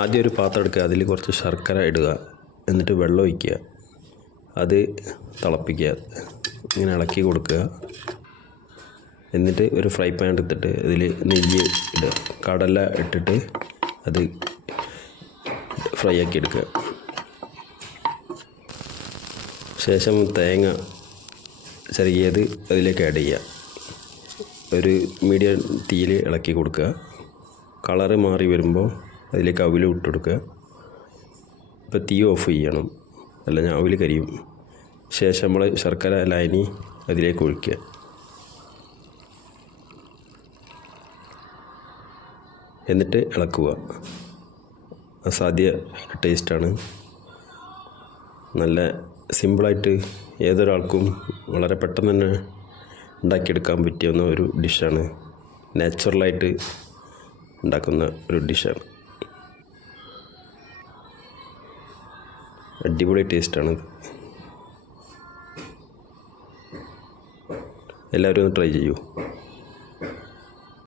ആദ്യം ഒരു പാത്രം എടുക്കുക, അതിൽ കുറച്ച് ശർക്കര ഇടുക, എന്നിട്ട് വെള്ളം ഒഴിക്കുക, അത് തിളപ്പിക്കുക, ഇങ്ങനെ ഇളക്കി കൊടുക്കുക. എന്നിട്ട് ഒരു ഫ്രൈ പാൻ എടുത്തിട്ട് അതിൽ നെയ്യ് ഇടുക, കടല ഇട്ടിട്ട് അത് ഫ്രൈ ആക്കി എടുക്കുക. ശേഷം തേങ്ങ ചെറിയത് അതിലേക്ക് ആഡ് ചെയ്യുക. ഒരു മീഡിയം തീയിൽ ഇളക്കി കൊടുക്കുക. കളറ് മാറി വരുമ്പോൾ അതിലേക്ക് അവിൽ ഇട്ട് കൊടുക്കുക. ഇപ്പോൾ തീ ഓഫ് ചെയ്യണം, അല്ലെങ്കിൽ അവിൽ കരിയും. ശേഷം നമ്മൾ ശർക്കര ലായനി അതിലേക്ക് ഒഴിക്കുക. എന്നിട്ട് ഇളക്കുക. അസാധ്യ ടേസ്റ്റാണ്. നല്ല സിമ്പിളായിട്ട് ഏതൊരാൾക്കും വളരെ പെട്ടെന്ന് തന്നെ ഉണ്ടാക്കിയെടുക്കാൻ പറ്റിയ ഒരു ഡിഷാണ്. നാച്ചുറലായിട്ട് ഉണ്ടാക്കുന്ന ഒരു ഡിഷാണ്. അടിപൊളി ടേസ്റ്റാണ്. എല്ലാവരും ഒന്ന് ട്രൈ ചെയ്യൂ.